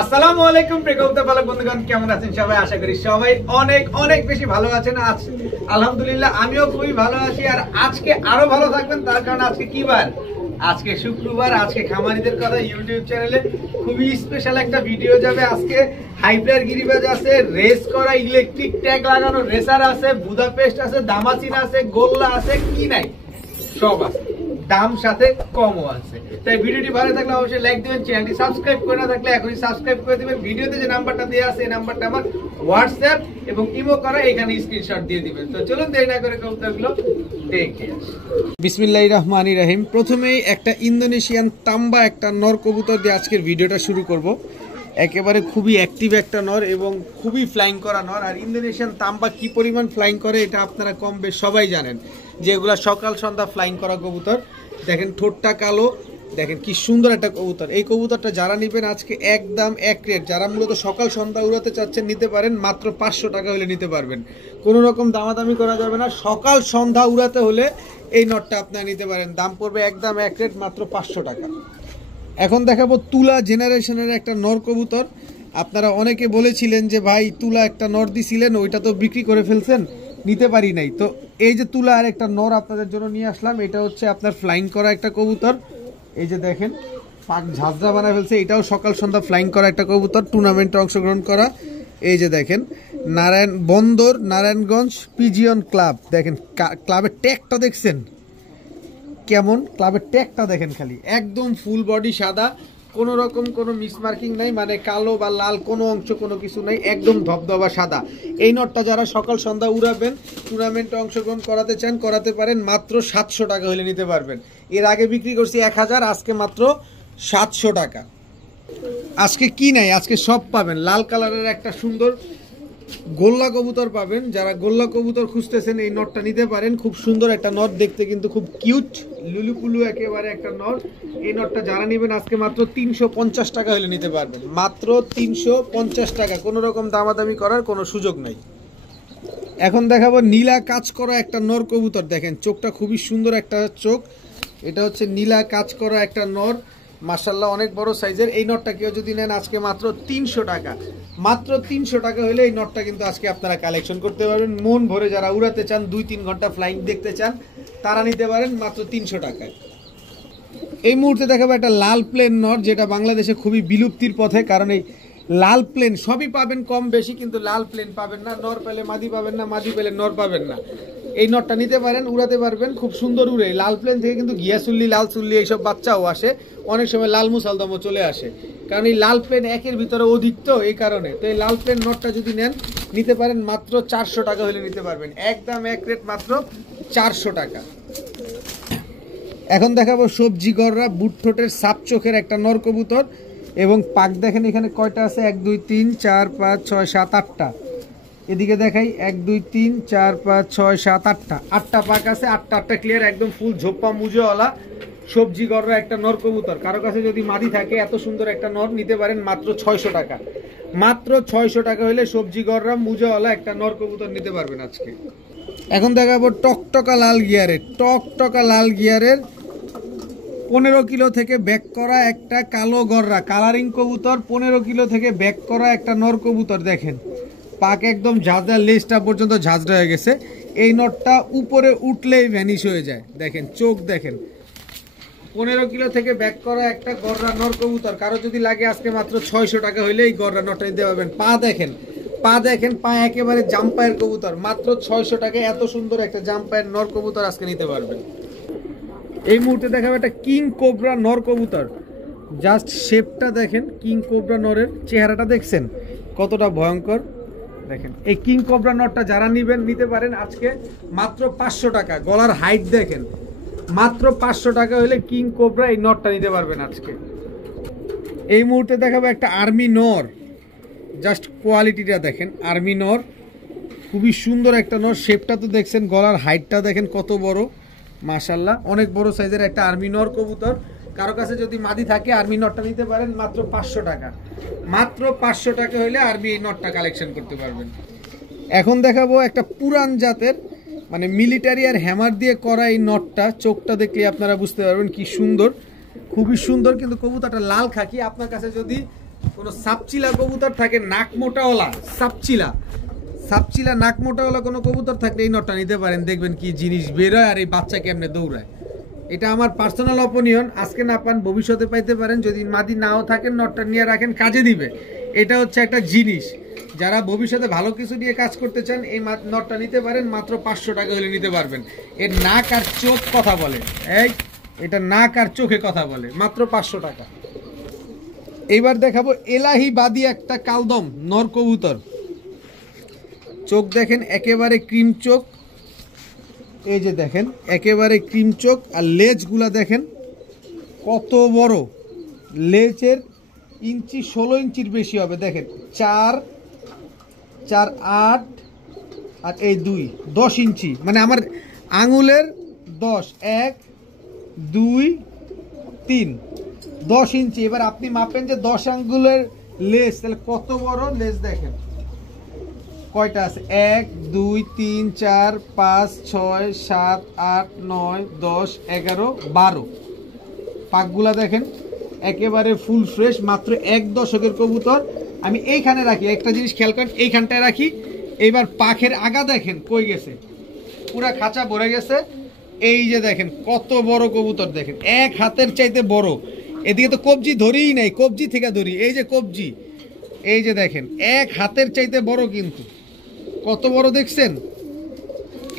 আসসালামু আলাইকুম প্রিয়কবুতর পালক বন্ধুগণ, কেমন আছেন সবাই? আশা করি সবাই অনেক অনেক বেশি ভালো আছেন। আলহামদুলিল্লাহ আমিও খুবই ভালো আছি, আর আজকে আরো ভালো থাকবেন। তার কারণ আজকে কি বার? আজকে শুক্রবার। আজকে খামারিদের কথা ইউটিউব চ্যানেলে খুবই স্পেশাল একটা ভিডিও যাবে। আজকে হাইপ্লার গিরিবাজ আছে, রেস করা ইলেকট্রিক ট্যাগ লাগানো রেসার আছে, বুদাপেস্ট আছে, দামাচিন আছে, গোল্লা আছে, কি নাই সব আছে, দাম সাথে কমও আছে। তাই ভিডিওটি ভালো থাকলে অবশ্যই লাইক দিবেন, চ্যানেলটি সাবস্ক্রাইব করে না থাকলে এখনই সাবস্ক্রাইব করে দিবেন। ভিডিওতে যে নাম্বারটা দেওয়া আছে এই নাম্বারটা আমার হোয়াটসঅ্যাপ এবং ইমো করা, এখানে স্ক্রিনশট দিয়ে দিবেন। তো চলুন দেরি না করে কবুতরগুলো দেখে আসি। বিসমিল্লাহির রহমানির রহিম। প্রথমেই একটা ইন্দোনেশিয়ান তাম্বা একটা নর কবুতর দিয়ে আজকের ভিডিওটা শুরু করব। একেবারে খুবই অ্যাক্টিভ একটা নর এবং খুবই ফ্লাইং করা নর। আর ইন্দোনেশিয়ান তাম্বা কি পরিমাণ ফ্লাইং করে এটা আপনারা কম বেশ সবাই জানেন, যে এগুলা সকাল সন্ধ্যা ফ্লাইং করা কবুতর। দেখেন ঠোঁটটা কালো, দেখেন কি সুন্দর একটা কবুতর। এই কবুতরটা যারা নেবেন আজকে একদম এক রেট, যারা মূলত সকাল সন্ধ্যা উড়াতে চাচ্ছেন নিতে পারেন, মাত্র 500 টাকা হলে নিতে পারবেন। কোনো রকম দামাদামি করা যাবে না। সকাল সন্ধ্যা উড়াতে হলে এই নটটা আপনারা নিতে পারেন। দাম পড়বে একদম এক রেট, মাত্র 500 টাকা। এখন দেখাবো তুলা জেনারেশনের একটা নর কবুতর। আপনারা অনেকে বলেছিলেন যে ভাই তুলা একটা নর দিছিলেন, ওইটা তো বিক্রি করে ফেলছেন, নিতে পারি নাই। তো এই যে তুলা আর একটা নর আপনাদের জন্য নিয়ে আসলাম। এটা হচ্ছে আপনার ফ্লাইং করা একটা কবুতর। এই যে দেখেন পাক ঝাঁঝরা বানায় ফেলছে। এটাও সকাল সন্ধ্যা ফ্লাইং করা একটা কবুতর, টুর্নামেন্টে অংশগ্রহণ করা। এই যে দেখেন বন্দর নারায়ণগঞ্জ পিজিয়ন ক্লাব। দেখেন ক্লাবের ট্যাগটা দেখছেন কেমন? ক্লাবের ট্যাগটা দেখেন, খালি একদম ফুল বডি সাদা, কোনো রকম কোনো মিসমার্কিং নাই, মানে কালো বা লাল কোনো অংশ কোনো কিছু নাই, একদম ধবধবা সাদা। এই নটটা যারা সকাল সন্ধ্যা উড়াবেন, টুর্নামেন্টে অংশগ্রহণ করাতে চান করাতে পারেন, মাত্র 700 টাকা হলে নিতে পারবেন। এর আগে বিক্রি করছি 1000, আজকে মাত্র 700 টাকা। আজকে কি নাই, আজকে সব পাবেন। লাল কালারের একটা সুন্দর গোল্লা কবুতর পাবেন। যারা গোল্লা কবুতর খুঁজতেছেন এই নটটা নিতে পারেন। খুব সুন্দর একটা নট, দেখতে কিন্তু খুব কিউট, লুলুপুলু একেবারে একটা নট। এই নটটা যারা নেবেন আজকে মাত্র 350 টাকা হলে নিতে পারবেন, মাত্র 350 টাকা। কোনো রকম দামাদামি করার কোনো সুযোগ নাই। এখন দেখাবো নীলা কাজ করা একটা নর কবুতর। দেখেন চোখটা খুবই সুন্দর একটা চোখ। এটা হচ্ছে নীলা কাজ করা একটা নর, মাশাআল্লাহ অনেক বড় সাইজের। এই নটটা কেউ যদি নেন আজকে মাত্র 300 টাকা। মাত্র 300 টাকা হলে এই নটটা কিন্তু আজকে আপনারা কালেকশন করতে পারবেন। মন ভরে যারা উড়াতে চান, 2-3 ঘন্টা ফ্লাইং দেখতে চান, তারা নিতে পারেন মাত্র 300 টাকায়। এই মুহূর্তে দেখাবো একটা লাল প্লেন নর, যেটা বাংলাদেশে খুবই বিলুপ্তির পথে। কারণ এই লাল প্লেন সবই পাবেন কম বেশি, কিন্তু লাল প্লেন পাবেন না। নর পেলে মাদি পাবেন না, মাদি পেলে নর পাবেন না। এই নটটা নিতে পারেন, উড়াতে পারবেন, খুব সুন্দর উড়ে। লাল প্লেন থেকে কিন্তু গিয়াসুল্লি, লাল চুল্লি এইসব বাচ্চাও আসে, অনেক সময় লাল মুসালদমও চলে আসে। কারণ এই লাল প্লেন একের ভিতরে অধিক, তো এই কারণে। তো এই লাল প্লেন নটটা যদি নেন নিতে পারেন, মাত্র 400 টাকা হলে নিতে পারবেন, একদম এক রেট, মাত্র 400 টাকা। এখন দেখাবো সবজি গররা বুট ঠোঁটের সাপ চোখের একটা নর কবুতর। এবং পাক দেখেন এখানে কয়টা আছে, 1 2 3 4 5 6 7 8টা। এদিকে দেখাই 1 2 3 4 5 6 7 8টা, 8টা পাক আছে। 8টা ক্লিয়ার, একদম ফুল ঝোপ্পা মুজোওয়ালা সবজি গররা একটা নর কবুতর। কারো কাছে যদি মাদি থাকে এত সুন্দর একটা নর নিতে পারেন মাত্র 600 টাকা। মাত্র 600 টাকা হলে সবজি গররা মুজোওয়ালা একটা নর কবুতর নিতে পারবেন আজকে। এখন দেখাবো টকটকা লাল গিয়ারের, 15 কিলো থেকে ব্যাক করা একটা কালো গররা কালারিং কবুতর। 15 কিলো থেকে ব্যাক করা একটা নর কবুতর। দেখেন পাক একদম ঝাঁঝরা, লেজটা পর্যন্ত ঝাঁঝরা হয়ে গেছে। এই নটটা উপরে উঠলেই ভ্যানিশ হয়ে যায়। দেখেন চোখ দেখেন, 15 কিলো থেকে ব্যাক করা একটা গররা নর কবুতর। কারো যদি লাগে আজকে মাত্র 600 টাকা হইলে এই গররা নটটা নিতে পারবেন। পা দেখেন, পা একেবারে জাম্পায়ের কবুতর, মাত্র 600 টাকায় এত সুন্দর একটা জাম্পায়ের নর কবুতর আজকে নিতে পারবেন। এই মুহূর্তে দেখাবো একটা কিং কোবরা নর কবুতর। জাস্ট শেপটা দেখেন, কিং কোবরা নরের চেহারাটা দেখছেন কতটা ভয়ঙ্কর। দেখেন এই কিং কোবরা নরটা যারা নিবেন নিতে পারেন আজকে মাত্র 500 টাকা। গলার হাইট দেখেন, মাত্র 500 টাকা হলে কিং কোবরা এই নরটা নিতে পারবেন আজকে। এই মুহূর্তে দেখাবো একটা আর্মি নর। জাস্ট কোয়ালিটিটা দেখেন, আর্মি নর খুবই সুন্দর একটা নর। শেপটা তো দেখছেন, গলার হাইটটা দেখেন কত বড়, মাশাআল্লাহ অনেক বড় সাইজের একটা আর্মি নর কবুতর। কারো কাছে যদি মাদি থাকে আর্মি নটটা নিতে পারেন মাত্র 500 টাকা। মাত্র 500 টাকা হলে আর্মি এই নটটা কালেকশন করতে পারবেন। এখন দেখাবো একটা পুরান জাতের, মানে মিলিটারি আর হ্যামার দিয়ে করা এই নটটা। চোখটা দেখলে আপনারা বুঝতে পারবেন কি সুন্দর, খুবই সুন্দর। কিন্তু কবুতরটা লাল খাকি। আপনার কাছে যদি কোনো সাপচিলা কবুতর থাকে নাক মোটাওয়ালা, সাপচিলা নাক মোটাওয়ালা কোনো কবুতর থাকলে এই নটটা নিতে পারেন, দেখবেন কি জিনিস বেরোয় আর এই বাচ্চা কেমনে দৌড়ায়। এটা আমার পার্সোনাল অপিনিয়ন, আজকে না পান ভবিষ্যতে পাইতে পারেন, যদি মাদি নাও থাকেন নটটা নিয়ে রাখেন, কাজে দিবে। এটা হচ্ছে একটা জিনিস, যারা ভবিষ্যতে ভালো কিছু নিয়ে কাজ করতে চান এই নটটা নিতে পারেন, মাত্র 500 টাকা হলে নিতে পারবেন। এর নাক আর চোখ কথা বলে, এটা নাক আর চোখে কথা বলে, মাত্র 500 টাকা। এইবার দেখাবো এলাহি বাদি একটা কালদম নর কবুতর। চোখ দেখেন একেবারে ক্রিম চোখ, এই যে দেখেন একেবারে ক্রিম চোখ, আর লেজগুলা দেখেন কত বড়, লেজের ইঞ্চি 16 ইঞ্চির বেশি হবে। দেখেন 4, 4, 8 আর এই 2, 10 ইঞ্চি, মানে আমার আঙুলের 10, 1, 2, 3, 10 ইঞ্চি। এবার আপনি মাপেন যে 10 আঙ্গুলের লেজ, তাহলে কত বড় লেজ। দেখেন কয়টা আছে, 1, 2, 3, 4, 5, 6, 7, 8, 9, 10, 11, 12। পাকগুলা দেখেন একেবারে ফুল ফ্রেশ, মাত্র 1 দশকের কবুতর। আমি এইখানে রাখি, একটা জিনিস খেয়াল করেন, এইখানটায় রাখি। এইবার পাখের আগা দেখেন কই গেছে, পুরা খাঁচা ভরে গেছে। এই যে দেখেন কত বড় কবুতর, দেখেন এক হাতের চাইতে বড়। এদিকে তো কবজি ধরিই নাই, কবজি থেকে ধরি, এই যে কবজি, এই যে দেখেন এক হাতের চাইতে বড়, কিন্তু কত বড় দেখছেন।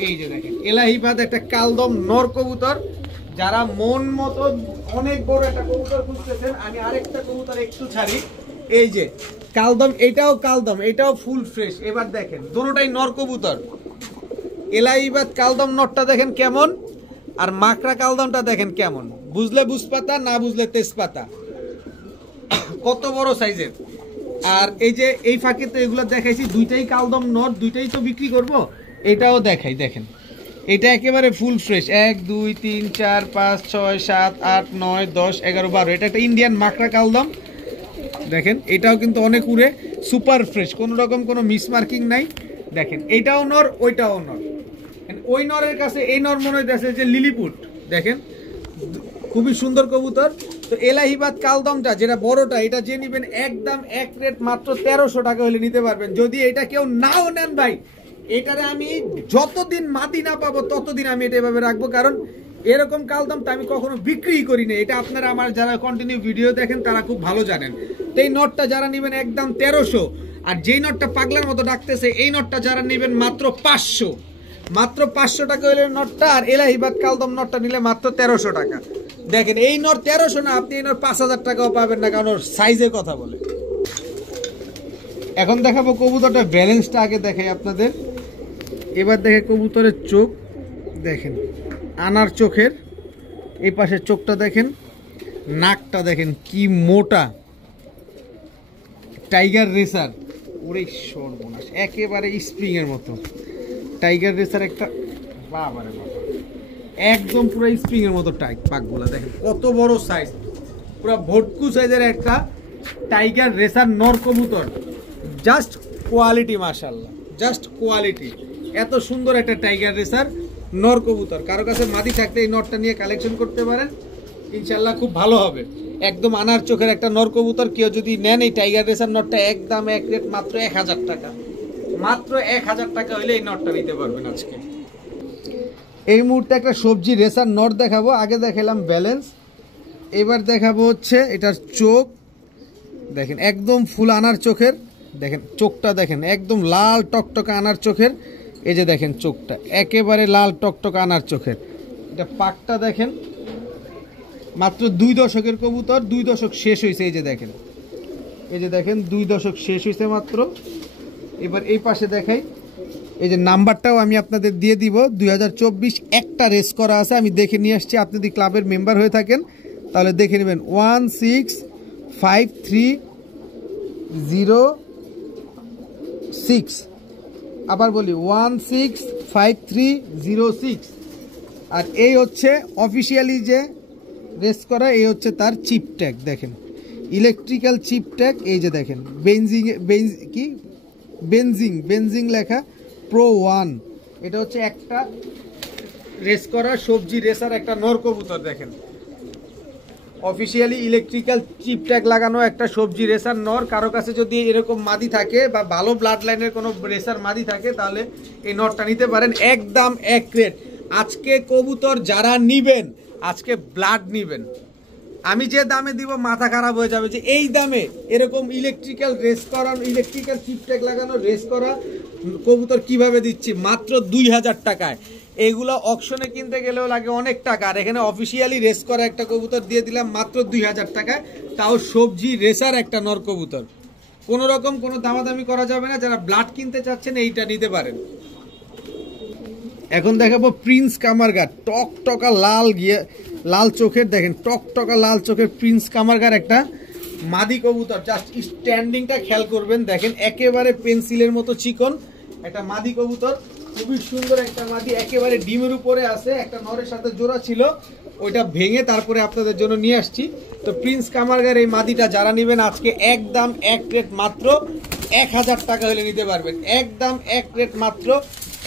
এই যে দেখেন এলাহিবাদ একটা কালদম নর কবুতর। যারা মন মতো অনেক বড় একটা কবুতর খুঁজতেছেন, আমি আরেকটা কবুতর একটু ছাড়ি। এই যে কালদম, এটাও কালদম, এটাও ফুল ফ্রেশ। এবার দেখেন দুটোটাই নর কবুতর। এলাহিবাদ কালদম নরটা দেখেন কেমন, আর মাকড়া কালদমটা দেখেন কেমন। বুঝলে বুঝপাতা, না বুঝলে তেজপাতা, কত বড় সাইজের। আর এই যে এই ফাঁকে তো এগুলো দেখাইছি, দুইটাই কালদম নর, দুইটাই তো বিক্রি করব। এটাও দেখাই, দেখেন এটা একেবারে ফুল ফ্রেশ। 1, 2, 3, 4, 5, 6, 7, 8, 9, 10, 11, 12। এটা একটা ইন্ডিয়ান মাকড়া কালদম, দেখেন এটাও কিন্তু অনেক উড়ে, সুপার ফ্রেশ, কোনো রকম কোনো মিসমার্কিং নাই। দেখেন এইটাও নর, ওইটাও নর। ওই নরের কাছে এই নর মনে হইতেছে যে লিলিপুট। দেখেন খুবই সুন্দর কবুতর। তো এলাহিবাদ কালদমটা যেটা বড়টা, এটা যে নিবেন একদম এক রেট, মাত্র 1300 টাকা হলে নিতে পারবেন। যদি এটা কেউ নাও নেন ভাই, এটারে আমি যতদিন মাটি না পাবো ততদিন আমি এটা এভাবে রাখবো, কারণ এরকম কালদমটা আমি কখনো বিক্রি করি না। এটা আপনারা আমার যারা কন্টিনিউ ভিডিও দেখেন তারা খুব ভালো জানেন। তো এই নটটা যারা নেবেন একদম 1300, আর যেই নটটা পাগলার মতো ডাকতেছে এই নটটা যারা নেবেন মাত্র 500, মাত্র 500 টাকা হলে নটটা। আর এলাহিবাদ কালদম নটটা নিলে মাত্র 1300 টাকা। দেখেন এই নট 1300 না, আপনি এই নট 5000 টাকাও পাবেন না, কারণ ওর সাইজের কথা বলে। এখন দেখাবো কবুতরটা ব্যালেন্সটা আগে দেখাই আপনাদের। এবার দেখে কবুতরের চোখ দেখেন, আনার চোখের এই পাশের চোখটা দেখেন, নাকটা দেখেন কি মোটা, টাইগার রেসার। ওরে সর্বনাশ, একেবারে স্প্রিং এর মতো টাইগার রেসার একটা, বাবারে বাবা, একদম পুরো স্প্রিং এর মতো টাইট। পাকগুলা দেখেন কত বড় সাইজ, পুরো ভটকু সাইজের একটা টাইগার রেসার নর কবুতর। জাস্ট কোয়ালিটি, মাশাআল্লাহ, জাস্ট কোয়ালিটি। এত সুন্দর একটা টাইগার রেসার নর কবুতর, কারো কাছে মাদি থাকতে এই নরটা নিয়ে কালেকশন করতে পারেন, ইনশাল্লাহ খুব ভালো হবে। একদম আনার চোখের একটা নর কবুতর, কেউ যদি নেন এই টাইগার রেসার নরটা একদম এক রেট, মাত্র 1000 টাকা, মাত্র 1000 টাকা হইলে এই নরটা নিতে পারবেন আজকে। এই মুহূর্তে একটা সবজি রেসার নর দেখাবো। আগে দেখালাম ব্যালেন্স, এবার দেখাবো হচ্ছে এটার চোখ। দেখেন একদম ফুল আনার চোখের, দেখেন চোখটা দেখেন একদম লাল টকটকা আনার চোখের। এই যে দেখেন চোখটা একেবারে লাল টকটকা আনার চোখের। এটা পাকটা দেখেন, মাত্র 2 দশকের কবুতর, 2 দশক শেষ হয়েছে। এই যে দেখেন, এই যে দেখেন 2 দশক শেষ হয়েছে মাত্র। এবার এই পাশে দেখাই, এই যে নাম্বারটাও আমি আপনাদের দিয়ে দিব। 2024 একটা রেস করা আছে, আমি দেখে নিয়ে আসছি। আপনি যদি ক্লাবের মেম্বার হয়ে থাকেন তাহলে দেখে নেবেন। 1653006, আবার বলি 1653006। আর এই হচ্ছে অফিসিয়ালি যে রেস করা, এই হচ্ছে তার চিপ ট্যাগ। দেখেন ইলেকট্রিক্যাল চিপ ট্যাগ। এই যে দেখেন বেনজিং লেখা Pro 1। এটা হচ্ছে একটা রেস করা সবজি রেসার একটা নর কবুতর। দেখেন অফিসিয়ালি ইলেকট্রিক্যাল চিপ ট্যাগ লাগানো একটা সবজি রেসার নর। কারো কাছে যদি এরকম মাদি থাকে বা ভালো ব্লাড লাইনের কোনো রেসার মাদি থাকে তাহলে এই নরটা নিতে পারেন। একদম এক রেট। আজকে কবুতর যারা নিবেন, আজকে ব্লাড নিবেন, আমি যে দামে দিব মাথা খারাপ হয়ে যাবে যে এই দামে এরকম ইলেকট্রিক্যাল রেস করানো, ইলেকট্রিক্যাল চিপ ট্যাগ লাগানো রেস করা কবুতর কিভাবে দিচ্ছি মাত্র 2000 টাকায়। এগুলো অকশনে কিনতে গেলেও লাগে অনেক টাকা, আর এখানে অফিসিয়ালি রেস করা একটা কবুতর দিয়ে দিলাম মাত্র 2000 টাকায়, তাও সবজি রেসার একটা নর কবুতর। কোনো রকম কোনো দামাদামি করা যাবে না। যারা ব্লাড কিনতে চাচ্ছেন এইটা নিতে পারেন। এখন দেখাবো প্রিন্স কামারগার, টকটকা লাল লাল চোখের, দেখেন টকটকা লাল চোখের প্রিন্স কামারগার একটা মাদি কবুতর। জাস্ট স্ট্যান্ডিংটা খেয়াল করবেন, দেখেন একেবারে পেন্সিলের মতো চিকন একটা মাদি কবুতর, খুবই সুন্দর একটা মাদি, একেবারে ডিমের উপরে আছে। একটা নরের সাথে জোড়া ছিল, ওইটা ভেঙে তারপরে আপনাদের জন্য নিয়ে আসছি। তো প্রিন্স কামারগার এই মাদিটা যারা নেবেন আজকে একদম এক রেট মাত্র 1000 টাকা হলে নিতে পারবেন। একদম এক রেট মাত্র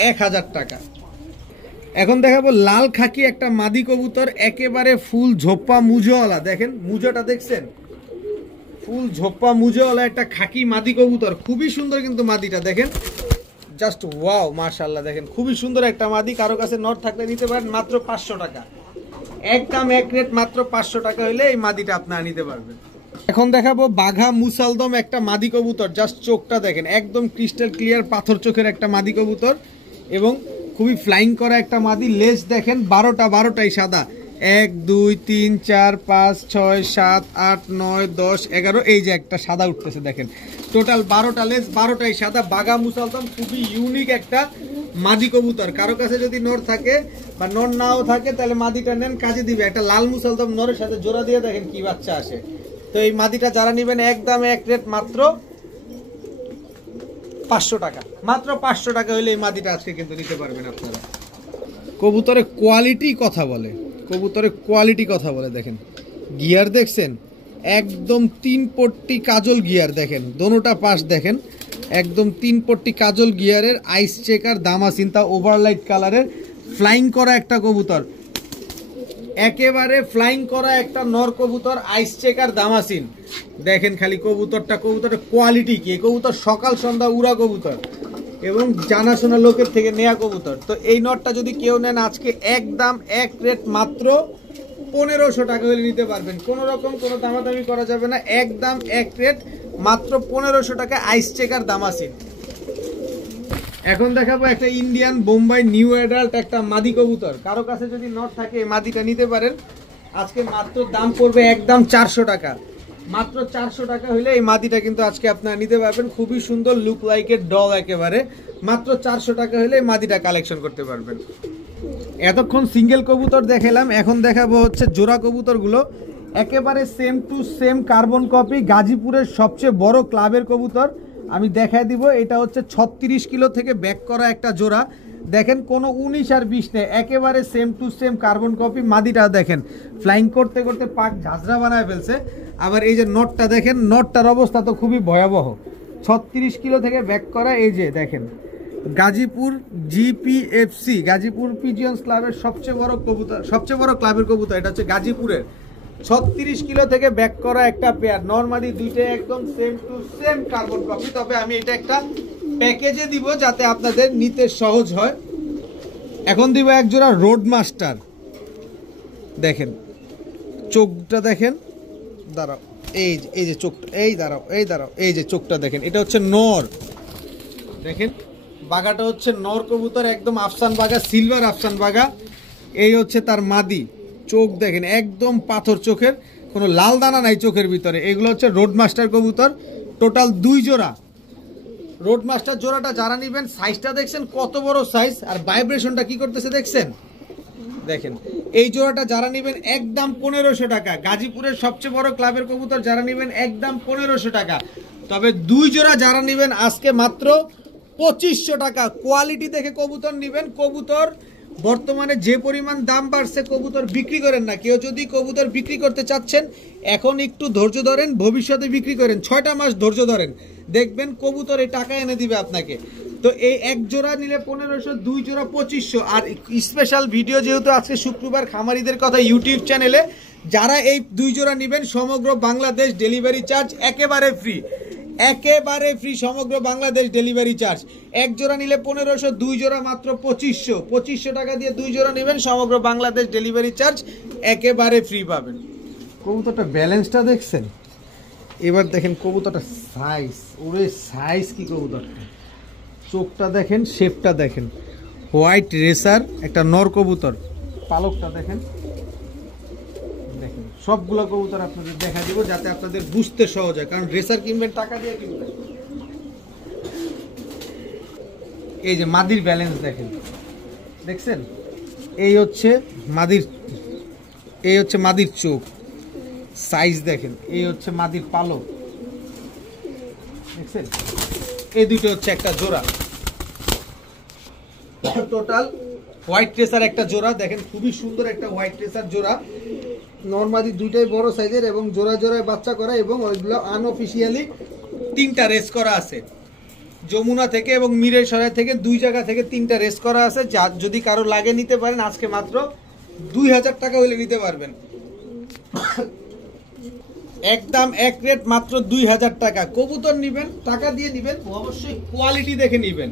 1000 টাকা। এখন দেখাবো লাল খাকি একটা মাদি কবুতর, একেবারে ফুল ঝোপ্পা মুজোওয়ালা, দেখেন মুজোটা দেখছেন, ফুল ঝোপ্পা মুজোওয়ালা একটা খাকি মাদি কবুতর, খুবই সুন্দর কিন্তু মাদিটা দেখেন, জাস্ট ওয়াও মাশাআল্লাহ, দেখেন খুবই সুন্দর একটা মাদি। কারো কাছে নর থাকলে নিতে পারেন মাত্র 500 টাকা। একদম এক রেট মাত্র 500 টাকা হলে এই মাদিটা আপনারা নিতে পারবেন। এখন দেখাবো বাঘা মুসালদম একটা মাদি কবুতর, জাস্ট চোখটা দেখেন একদম ক্রিস্টাল ক্লিয়ার পাথর চোখের একটা মাদি কবুতর এবং খুবই ফ্লাইং করা একটা মাদি। লেজ দেখেন 12টাই সাদা, 1 2 3 4 5 6 7 8 9 10 11, এই যে একটা সাদা উঠতেছে দেখেন, টোটাল 12টা লেজ, 12টাই সাদা। বাঘা মুসালদম খুবই ইউনিক একটা মাদি কবুতর। কারো কাছে যদি নর থাকে বা নর নাও থাকে তাহলে মাদিটা নেন, কাজে দিবে। একটা লাল মুসালদম নরের সাথে জোড়া দিয়ে দেখেন কি বাচ্চা আসে। তো এই মাদিটা যারা নেবেন একদম এক রেট মাত্র 500 টাকা। মাত্র 500 টাকা হলে এই মাদিটা আজকে কিন্তু নিতে পারবেন আপনারা। কবুতরের কোয়ালিটি কথা বলে, কবুতরের কোয়ালিটি কথা বলে। দেখেন গিয়ার দেখছেন, একদম 3 পট্টি কাজল গিয়ার, দেখেন দোনোটা পাশ দেখেন একদম 3 পট্টি কাজল গিয়ারের আইস চেকার দামাসিনতা ওভারলাইট কালারের ফ্লাইং করা একটা কবুতর, একেবারে ফ্লাইং করা একটা নর কবুতর, আইস চেকার দামাসিন। দেখেন খালি কবুতরের কোয়ালিটি কি। কবুতর সকাল সন্ধ্যা উড়া কবুতর এবং জানাশোনা লোকের থেকে নেয়া কবুতর। তো এই নটটা যদি কেউ নেন আজকে একদম এক রেট মাত্র 1500 টাকা হলে নিতে পারবেন। কোনো রকম কোনো দামাদামি করা যাবে না, একদম এক রেট মাত্র 1500 টাকা আইস চেকার দামাসিন। এখন দেখাবো একটা ইন্ডিয়ান বোম্বাই নিউ অ্যাডাল্ট একটা মাদি কবুতর। কারো কাছে যদি নট থাকে এই মাদিটা নিতে পারেন। আজকে মাত্র দাম পড়বে একদম 400 টাকা। মাত্র 400 টাকা হলে এই মাদিটা কিন্তু আজকে আপনারা নিতে পারবেন। খুবই সুন্দর লুক লাইকের ডগ, একেবারে মাত্র 400 টাকা হলে এই মাদিটা কালেকশন করতে পারবেন। এতক্ষণ সিঙ্গেল কবুতর দেখালাম, এখন দেখাবো হচ্ছে জোড়া কবুতরগুলো। একেবারে same to same carbon copy, গাজীপুরের সবচেয়ে বড় ক্লাবের কবুতর আমি দেখাই দিব। এটা হচ্ছে 36 কিলো থেকে ব্যাক করা একটা জোড়া। দেখেন কোনো 19 আর 20 নেই, একেবারে same to same carbon copy. মাদিটা দেখেন ফ্লাইং করতে করতে পাক ঝাঁঝরা বানায় ফেলছে। আবার এই যে নটটা দেখেন, নটটার অবস্থা তো খুবই ভয়াবহ, 36 কিলো থেকে ব্যাক করা। এই যে দেখেন গাজীপুর জিপিএফসি, গাজীপুর পিজিয়ন্স ক্লাবের সবচেয়ে বড় কবুতর, সবচেয়ে বড় ক্লাবের কবুতর। এটা হচ্ছে গাজীপুরের 36 কিলো থেকে ব্যাক করা একটা পেয়ার, নরমালি দুইটাই একদম same to same carbon copy. তবে আমি এটা একটা প্যাকেজে দিব যাতে আপনাদের নিতে সহজ হয়। এখন দিব এক জোড়া রোড মাস্টার, দেখেন চোখটা দেখেন, দাঁড়াও এই যে চোখটা, এই দাঁড়াও এই যে চোখটা দেখেন, এটা হচ্ছে নর। দেখেন বাঘাটা হচ্ছে নর কবুতর, একদম আফসান বাঘা, সিলভার আফসান বাঘা। এই হচ্ছে তার মাদি, চোখ দেখেন একদম পাথর চোখের, কোনো লাল দানা নাই চোখের ভিতরে। এগুলো হচ্ছে রোড মাস্টার কবুতর, টোটাল 2 জোড়া। রোড মাস্টার জোড়াটা যারা নেবেন, সাইজটা দেখছেন কত বড় সাইজ, আর ভাইব্রেশনটা কি করতেছে দেখছেন। দেখেন এই জোড়াটা যারা নেবেন একদম 1500 টাকা। গাজীপুরের সবচেয়ে বড় ক্লাবের কবুতর যারা নেবেন একদম 1500 টাকা। তবে 2 জোড়া যারা নেবেন আজকে মাত্র 2500 টাকা। কোয়ালিটি দেখে কবুতর নেবেন। কবুতর বর্তমানে যে পরিমাণ দাম বাড়ছে, কবুতর বিক্রি করেন না। কেউ যদি কবুতর বিক্রি করতে চাচ্ছেন এখন একটু ধৈর্য ধরেন, ভবিষ্যতে বিক্রি করেন, 6টা মাস ধৈর্য ধরেন, দেখবেন কবুতর এই টাকা এনে দিবে আপনাকে। তো এই এক জোড়া নিলে 1500, 2 জোড়া 2500। আর স্পেশাল ভিডিও যেহেতু আজকে শুক্রবার, খামারিদের কথা ইউটিউব চ্যানেলে যারা এই 2 জোড়া নেবেন সমগ্র বাংলাদেশ ডেলিভারি চার্জ একেবারে ফ্রি, একেবারে ফ্রি সমগ্র বাংলাদেশ ডেলিভারি চার্জ। 1 জোড়া নিলে 1500, 2 জোড়া মাত্র 2500 টাকা দিয়ে 2 জোড়া নেবেন সমগ্র বাংলাদেশ ডেলিভারি চার্জ একেবারে ফ্রি পাবেন। কবুতরটা ব্যালেন্সটা দেখছেন? এবার দেখেন কবুতরটা সাইজ, ওরে সাইজ কি কবুতরটা, চোখটা দেখেন, শেপটা দেখেন, হোয়াইট রেসার একটা নর কবুতর, পালকটা দেখেন। দেখেন সবগুলো কবুতর আপনাদের দেখা দিব যাতে আপনাদের বুঝতে সহজ হয়, কারণ রেসার কিনবেন টাকা দিয়ে কিনবেন। এই যে মাদির ব্যালেন্স দেখেন, দেখছেন? এই হচ্ছে মাদির চোখ, সাইজ দেখেন। এই হচ্ছে মাদির পালক, দেখছেন? এই দুটো হচ্ছে একটা জোড়া, টোটাল হোয়াইট রেসার একটা জোড়া। দেখেন খুবই সুন্দর একটা হোয়াইট রেসার জোড়া, নরমাদি দুইটাই বড় সাইজের এবং জোড়া জোড়ায় বাচ্চা করা, এবং ওইগুলো আনঅফিসিয়ালি 3টা রেস করা আছে যমুনা থেকে এবং মিরের সরাই থেকে, 2 জায়গা থেকে 3টা রেস করা আছে। যা যদি কারো লাগে নিতে পারেন, আজকে মাত্র 2000 টাকা হইলে নিতে পারবেন, একদম এক রেট মাত্র 2000 টাকা। কবুতর নিবেন টাকা দিয়ে নিবেন, অবশ্যই কোয়ালিটি দেখে নিবেন,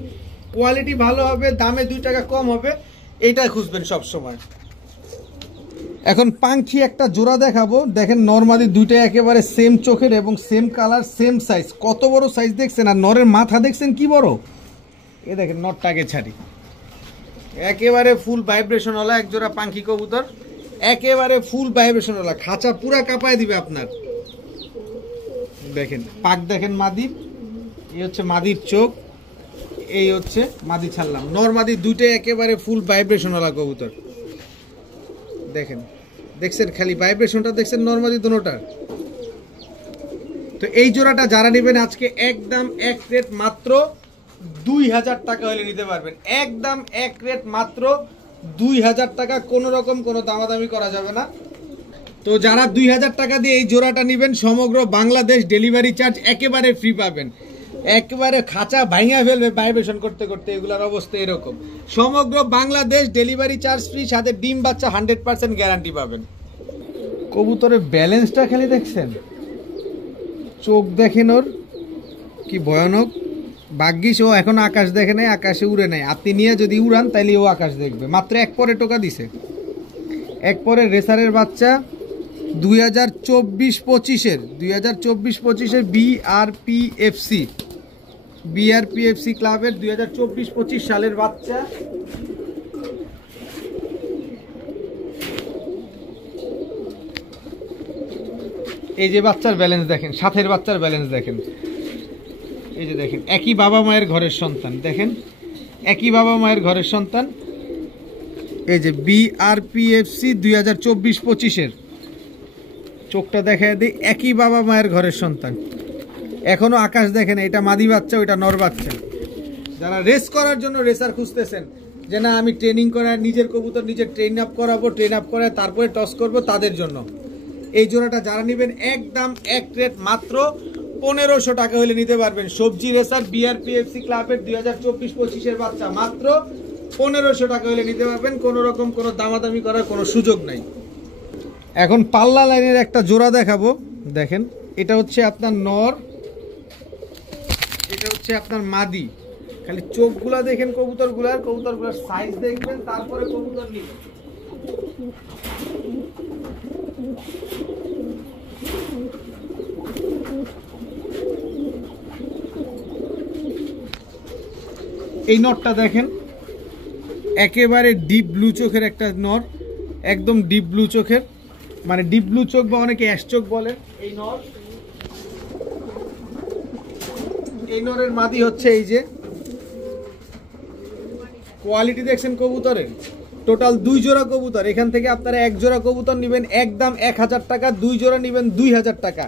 কোয়ালিটি ভালো হবে, দামে 2 টাকা কম হবে, এইটা খুঁজবেন সব সময়। এখন পাখি একটা জোড়া দেখাবো, দেখেন নরমালি দুইটা একেবারে সেম চোখের এবং সেম কালার সেম সাইজ। কত বড় সাইজ দেখছেন, আর নরের মাথা দেখছেন কি বড়। এ দেখেন নরটাকে ছাড়ি, একেবারে ফুল ভাইব্রেশনওয়ালা এক জোড়া পাখি কবুতর, একেবারে ফুল ভাইব্রেশনওয়ালা, খাঁচা পুরা কাঁপায় দিবে আপনার। দেখেন পাক দেখেন মাদির, এই হচ্ছে মাদির চোখ, এই হচ্ছে মাদি ছাড়লাম। নরমাদি দুইটাই একেবারে ফুল ভাইব্রেশনওয়ালা কবুতর, দেখেন দেখছেন, খালি ভাইব্রেশনটা দেখছেন নরমালি দুটোটার। তো এই জোড়াটা যারা নেবেন আজকে একদম এক রেট মাত্র 2000 টাকা হলে নিতে পারবেন, একদম এক রেট মাত্র 2000 টাকা, কোনো রকম কোনো দামাদামি করা যাবে না। তো যারা 2000 টাকা দিয়ে এই জোড়াটা নেবেন সমগ্র বাংলাদেশ ডেলিভারি চার্জ একেবারে ফ্রি পাবেন, একেবারে খাঁচা ভাঙা ফেলবে ভাইব্রেশন করতে করতে, এগুলোর অবস্থা এরকম। সমগ্র বাংলাদেশ ডেলিভারি চার্জ ফ্রি, সাথে ডিম বাচ্চা 100% গ্যারান্টি পাবেন। কবুতরের ব্যালেন্সটা খালি দেখছেন, চোখ দেখেন ওর কি ভয়ানক। ভাগ্যিস ও এখন আকাশ দেখে নাই, আকাশে উড়ে নাই। আপনি নিয়ে যদি উড়ান তাইলে ও আকাশ দেখবে। মাত্র 1 পরে টোকা দিছে, 1 পরে রেসারের বাচ্চা 2024-25-এর বিআরপিএফসি ক্লাবের 2024-25 সালের বাচ্চা। এই যে বাচ্চার ব্যালেন্স দেখেন, সাথের বাচ্চার ব্যালেন্স দেখেন, এই যে দেখেন একই বাবা মায়ের ঘরের সন্তান, দেখেন একই বাবা মায়ের ঘরের সন্তান। এই যে বিআরপিএফসি 2024-25-এর চোখটা দেখা দিই, একই বাবা মায়ের ঘরের সন্তান, এখনো আকাশ দেখেন। এটা মাদি বাচ্চা, ওইটা নর বাচ্চা। যারা রেস করার জন্য রেসার খুঁজতেছেন, যে না আমি ট্রেনিং করে নিজের কবুতর নিজে ট্রেন আপ করাবো, ট্রেন আপ করে তারপরে টস করব, তাদের জন্য এই জোড়াটা যারা নেবেন একদম এক রেট মাত্র 1500 টাকা হলে নিতে পারবেন। সবজি রেসার বিআরপিএফসি ক্লাবের 2024-25-এর বাচ্চা মাত্র 1500 টাকা হলে নিতে পারবেন, কোনো রকম কোনো দামাদামি করার কোনো সুযোগ নাই। এখন পাল্লা লাইনের একটা জোড়া দেখাবো, দেখেন এটা হচ্ছে আপনার নর, এটা হচ্ছে আপনার মাদি। খালি চোখগুলা দেখেন কবুতরগুলার সাইজ দেখবেন, তারপরে কবুতর নিবেন। এই নরটা দেখেন, একেবারে ডিপ ব্লু চোখের একটা নর, একদম ডিপ ব্লু চোখের, মানে ডিপ ব্লু চোখ বা অনেকে অ্যাশ চোখ বলেন। এই নর, এই নরের মাদি হচ্ছে এই যে। কোয়ালিটি দেখছেন কবুতরের, টোটাল 2 জোড়া কবুতর। এখান থেকে আপনারা 1 জোড়া কবুতর নেবেন একদম 1000 টাকা, 2 জোড়া নেবেন 2000 টাকা।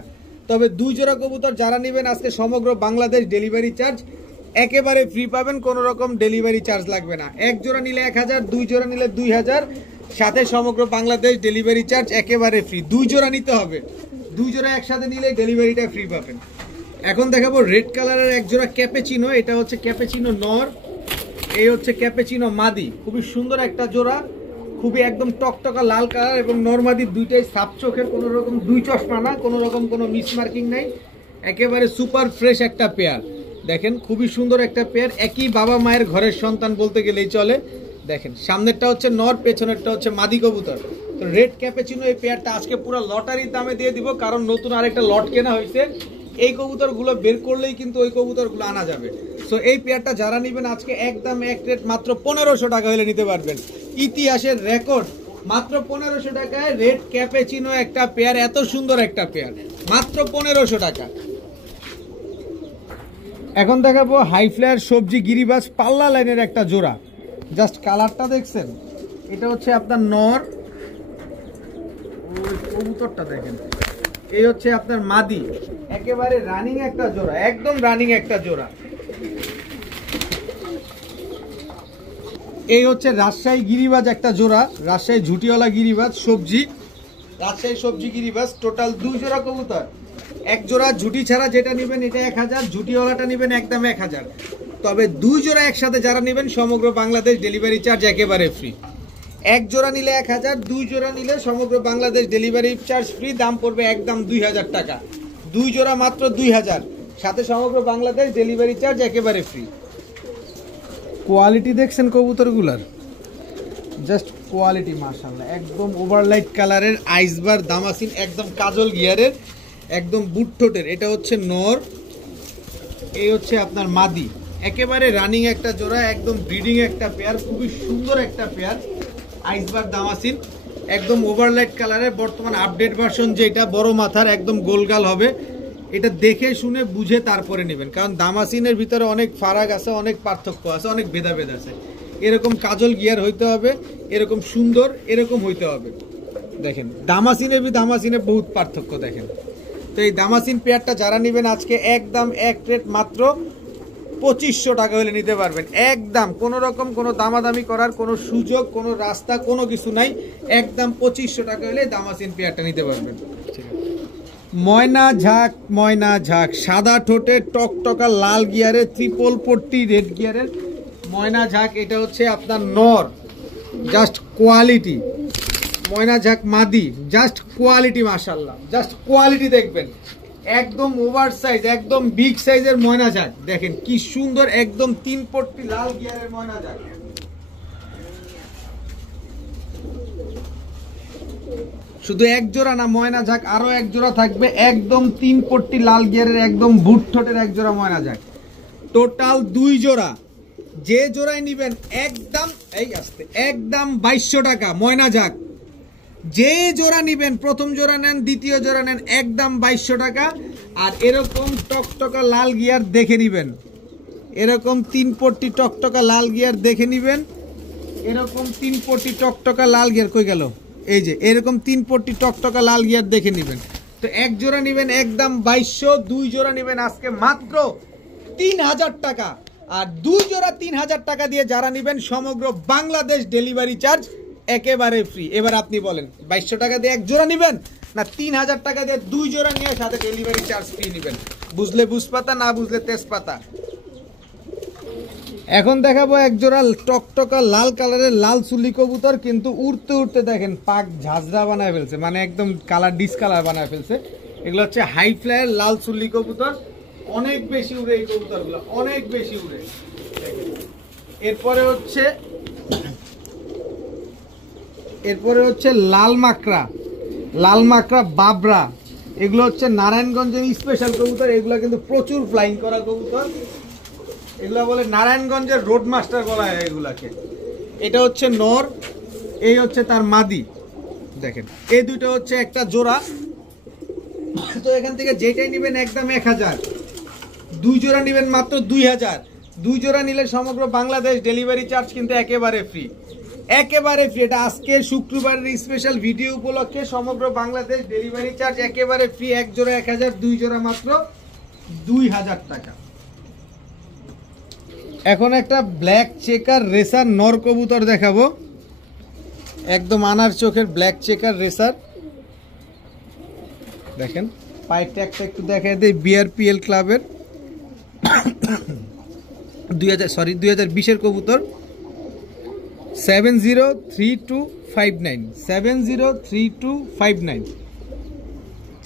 তবে 2 জোড়া কবুতর যারা নেবেন আজকে সমগ্র বাংলাদেশ ডেলিভারি চার্জ একেবারে ফ্রি পাবেন, কোনো রকম ডেলিভারি চার্জ লাগবে না। 1 জোড়া নিলে 1000, 2 জোড়া নিলে 2000, সাথে সমগ্র বাংলাদেশ ডেলিভারি চার্জ একেবারে ফ্রি। 2 জোড়া নিতে হবে, 2 জোড়া একসাথে নিলে ডেলিভারিটা ফ্রি পাবেন। এখন দেখাবো রেড কালারের 1 জোড়া ক্যাপেচিনো, এটা হচ্ছে ক্যাপেচিনো নর, এই হচ্ছে ক্যাপেচিনো মাদি। খুবই সুন্দর একটা জোড়া, খুবই একদম টকটকা লাল কালার এবং নরমাদি দুইটাই সাপ চোখের, কোনো রকম দুই চশমা না, কোনো রকম কোনো মিসমার্কিং নাই, একেবারে সুপার ফ্রেশ একটা পেয়ার। দেখেন খুবই সুন্দর একটা পেয়ার, একই বাবা মায়ের ঘরের সন্তান বলতে গেলেই চলে। দেখেন সামনেরটা হচ্ছে নর, পেছনেরটা হচ্ছে মাদি কবুতর। তো রেড ক্যাপেচিনো এই পেয়ারটা আজকে পুরো লটারির দামে দিয়ে দিব, কারণ নতুন আরেকটা লট কেনা হয়েছে। এই কবুতরগুলো বের করলেই কিন্তু ওই কবুতরগুলো আনা যাবে। সো এই পেয়ারটা যারা নেবেন আজকে একদম এক রেট মাত্র 1500 টাকা হলে নিতে পারবেন। ইতিহাসের রেকর্ড মাত্র 1500 টাকায় রেড ক্যাপেচিনো একটা পেয়ার, এত সুন্দর একটা পেয়ার মাত্র 1500 টাকা। এখন দেখাবো হাই ফ্লায়ার সবজি গিরিবাজ পাল্লা লাইনের একটা জোড়া। জাস্ট কালারটা দেখছেন, এটা হচ্ছে আপনার নর, ওই কবুতরটা দেখেন, এই হচ্ছে আপনার মাদি, একেবারে রানিং একটা জোড়া, একদম রানিং একটা জোড়া। এই হচ্ছে রাজশাহী গিরিবাজ একটা জোড়া, রাজশাহী ঝুটিওয়ালা গিরিবাজ সবজি, রাজশাহী সবজি গিরিবাজ। টোটাল 2 জোড়া কবুতর, এক জোড়া ঝুটি ছাড়া যেটা নেবেন এটা 1000, ঝুটিওয়ালাটা নেবেন একদম 1000। তবে 2 জোড়া একসাথে যারা নেবেন সমগ্র বাংলাদেশ ডেলিভারি চার্জ একেবারে ফ্রি। এক জোড়া নিলে 1000, 2 জোড়া নিলে সমগ্র বাংলাদেশ ডেলিভারি চার্জ ফ্রি, দাম পড়বে একদম 2000 টাকা। 2 জোড়া মাত্র 2000, সাথে সমগ্র বাংলাদেশ ডেলিভারি চার্জ একেবারে ফ্রি। কোয়ালিটি দেখছেন কবুতরগুলার, জাস্ট কোয়ালিটি মাশাআল্লাহ, একদম ওভারলাইট কালারের আইসবার দামাসিন, একদম কাজল গিয়ারের, একদম বুট ঠোঁটের। এটা হচ্ছে নর, এই হচ্ছে আপনার মাদি, একেবারে রানিং একটা জোড়া, একদম ব্রিডিং একটা পেয়ার, খুবই সুন্দর একটা পেয়ার, আইসবার দামাসিন, একদম ওভারলাইট কালারের। বর্তমান আপডেট ভার্সন যেটা বড় মাথার, একদম গোলগাল হবে। এটা দেখে শুনে বুঝে তারপরে নেবেন, কারণ দামাসিনের ভিতরে অনেক ফারাক আছে, অনেক পার্থক্য আছে, অনেক ভেদাভেদ আছে। এরকম কাজল গিয়ার হইতে হবে, এরকম সুন্দর এরকম হইতে হবে। দেখেন দামাসিনে বহুত পার্থক্য দেখেন। তো এই দামাসিন পেয়ারটা যারা নেবেন আজকে একদম এক রেট মাত্র 2500 টাকা হলে নিতে পারবেন। একদম কোনো রকম কোনো দামাদামি করার কোনো সুযোগ, কোনো রাস্তা, কোনো কিছু নাই। একদম 2500 টাকা হলে দামাসিন পেয়ারটা নিতে পারবেন। ময়না ঝাঁক সাদা ঠোঁটে টকটকা লাল গিয়ারের, ট্রিপল পট্টি রেড গিয়ারের ময়না ঝাঁক। এটা হচ্ছে আপনার নর, জাস্ট কোয়ালিটি। ময়না ঝাঁক মাদি, জাস্ট কোয়ালিটি মাশাআল্লাহ, জাস্ট কোয়ালিটি দেখবেন। একদম ওভার সাইজ, একদম বিগ সাইজের ময়না ঝাঁক, দেখেন কি সুন্দর, একদম 3 পট্টি লাল গিয়ারের ময়না ঝাঁক। শুধু এক জোড়া না, ময়না ঝাঁক আরো এক জোড়া থাকবে, একদম 3 পট্টি লাল গিয়ারের, একদম বুট ঠোঁটের এক জোড়া ময়না ঝাঁক। টোটাল 2 জোড়া, যে জোড়ায় নিবেন একদম একদম 2200 টাকা ময়না ঝাঁক। যে জোড়া নিবেন, প্রথম জোড়া নেন, দ্বিতীয় জোড়া নেন, একদম 2200 টাকা। আর এরকম টকটকা লাল গিয়ার দেখে নিবেন, এরকম 3 পট্টি টকটকা লাল গিয়ার দেখে নিবেন, এরকম 3 পট্টি টকটকা লাল গিয়ার কই গেল, এই যে এরকম 3 পট্টি টকটকা লাল গিয়ার দেখে নিবেন। তো এক জোড়া নিবেন একদম 2200, 2 জোড়া নিবেন আজকে মাত্র 3000 টাকা। আর 2 জোড়া 3000 টাকা দিয়ে যারা নিবেন সমগ্র বাংলাদেশ ডেলিভারি চার্জ একেবারে ফ্রি। এবার আপনি বলেন 2200 টাকা দিয়ে এক জোড়া নিবেন না 3000 টাকা দিয়ে 2 জোড়া নিয়ে সাথে ডেলিভারি চার্জ ফ্রি নিবেন? বুঝলে বুঝপাতা, না বুঝলে তেজপাতা। এখন দেখাবো এক জোড়া টকটকা লাল কালারের লাল চুলি কবুতর, কিন্তু উড়তে উড়তে দেখেন পাক ঝাঁঝরা বানায় ফেলছে, মানে একদম কালার ডিসকালার বানায় ফেলছে। এগুলো হচ্ছে হাই ফ্লায়ার লাল চুলি কবুতর, অনেক বেশি উড়ে এই কবুতরগুলো, অনেক বেশি উড়ে। এরপরে হচ্ছে লাল মাকড়া বাবরা, এগুলো হচ্ছে নারায়ণগঞ্জের স্পেশাল কবুতর। এগুলো কিন্তু প্রচুর ফ্লাইং করা কবুতর, এগুলা বলে নারায়ণগঞ্জের রোড মাস্টার বলা হয় এগুলাকে। এটা হচ্ছে নর, এই হচ্ছে তার মাদি, দেখেন এই দুটো হচ্ছে একটা জোড়া। তো এখান থেকে যেটাই নেবেন একদম 1000, 2 জোড়া নেবেন মাত্র 2000। 2 জোড়া নিলে সমগ্র বাংলাদেশ ডেলিভারি চার্জ কিন্তু একেবারে ফ্রি, একেবারে ফ্রি। এটা আজকে শুক্রবারের স্পেশাল ভিডিও উপলক্ষে সমগ্র বাংলাদেশ ডেলিভারি চার্জ একেবারে ফ্রি। এক জোড়া 1000, 2 জোড়া মাত্র 2000 টাকা। এখন একটা ব্ল্যাক চেকার রেসার নর কবুতর দেখাবো, একদম আনার চোখের ব্ল্যাক চেকার রেসার। দেখেন পায়ের ট্যাগটা একটু দেখা দেয়, বিআরপিএল ক্লাবের 2020-এর কবুতর। 703259 703259